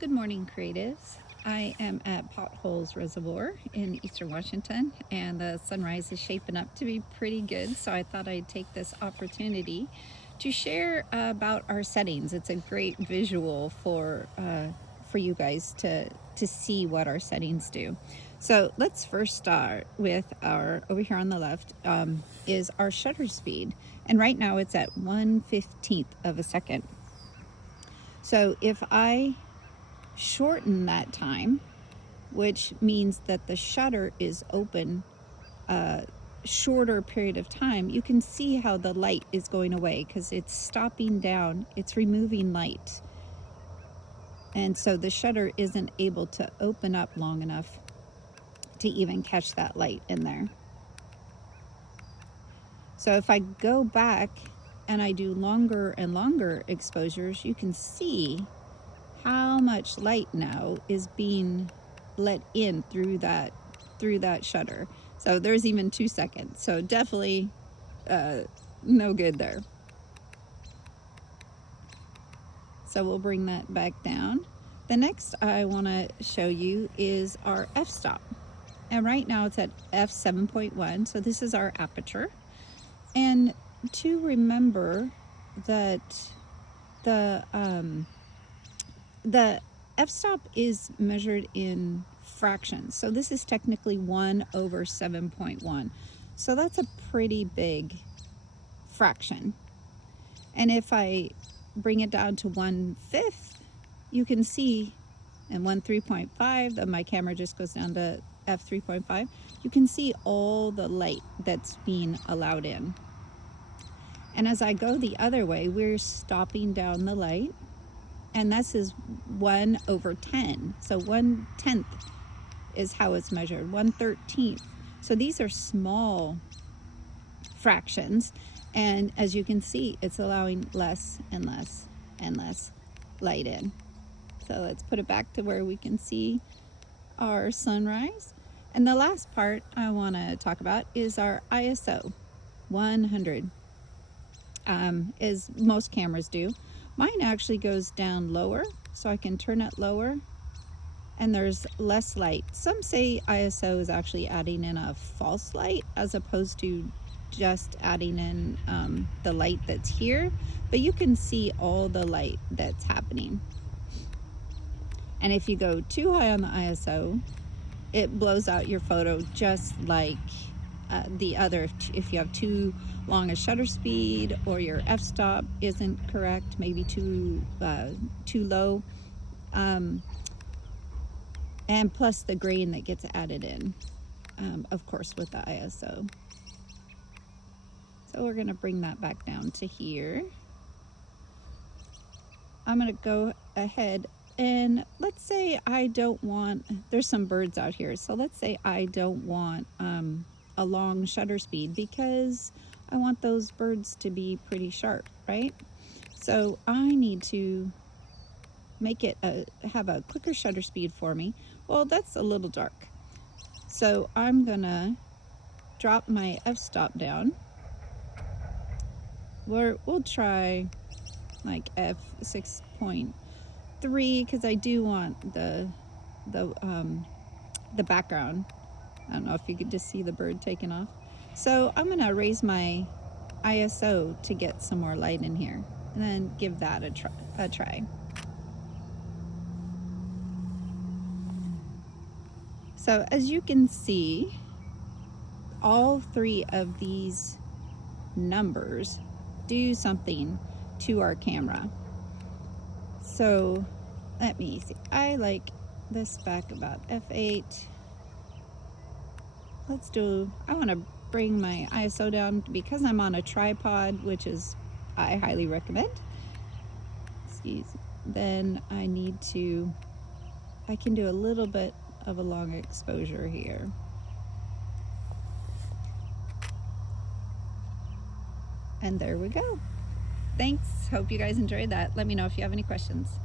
Good morning, creatives. I am at Potholes Reservoir in Eastern Washington, and the sunrise is shaping up to be pretty good. So I thought I'd take this opportunity to share about our settings. It's a great visual for you guys to see what our settings do. So let's first start with our over here on the left is our shutter speed, and right now it's at 1/15 of a second. So if I shorten that time, which means that the shutter is open a shorter period of time, you can see how the light is going away because it's stopping down, it's removing light. And so the shutter isn't able to open up long enough to even catch that light in there. So if I go back and I do longer and longer exposures, you can see how much light now is being let in through that shutter. So there's even 2 seconds. So definitely no good there. So we'll bring that back down. The next I want to show you is our f-stop. And right now it's at f7.1. So this is our aperture. And to remember that the f-stop is measured in fractions. So this is technically 1/7.1. So that's a pretty big fraction. And if I bring it down to 1/5, you can see, and 1/3.5, then my camera just goes down to f3.5, you can see all the light that's being allowed in. And as I go the other way, we're stopping down the light, and this is 1/10. So 1/10 is how it's measured, 1/13. So these are small fractions, and as you can see, it's allowing less and less and less light in. So let's put it back to where we can see our sunrise. And the last part I want to talk about is our ISO 100, as most cameras do. Mine actually goes down lower, so I can turn it lower and there's less light. Some say ISO is actually adding in a false light as opposed to just adding in the light that's here, but you can see all the light that's happening. And if you go too high on the ISO, it blows out your photo just like the other. If you have too long a shutter speed, or your f-stop isn't correct, maybe too low, and plus the grain that gets added in, of course, with the ISO. So we're going to bring that back down to here. I'm going to go ahead and let's say I don't want, there's some birds out here, so let's say I don't want a long shutter speed because I want those birds to be pretty sharp, right? So I need to make it have a quicker shutter speed for me. Well, that's a little dark. So I'm gonna drop my f-stop down. We'll try like f6.3 because I do want the background. I don't know if you could just see the bird taking off. So I'm gonna raise my ISO to get some more light in here, and then give that a try. So as you can see, all three of these numbers do something to our camera. So let me see. I like this back about f8. I want to bring my ISO down because I'm on a tripod, which is, I highly recommend. Then I can do a little bit of a long exposure here. And there we go. Thanks. Hope you guys enjoyed that. Let me know if you have any questions.